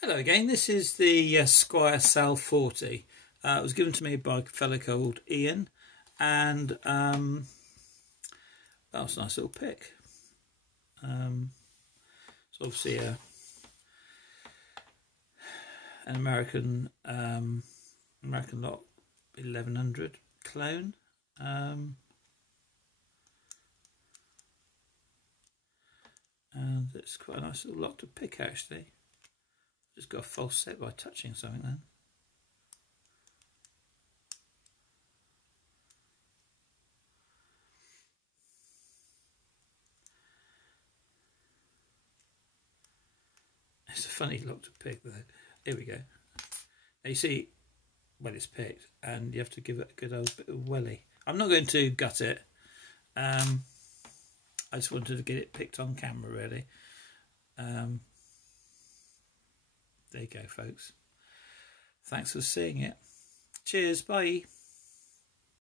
Hello again, this is the Squire SAL40. It was given to me by a fellow called Ian, and that was a nice little pick. It's obviously an American lot 1100 clone. And it's quite a nice little lot to pick actually. Just got a false set by touching something then. It's a funny lock to pick though. Here we go. Now you see when it's picked and you have to give it a good old bit of welly. I'm not going to gut it. I just wanted to get it picked on camera really. There you go folks. Thanks for seeing it. Cheers, bye.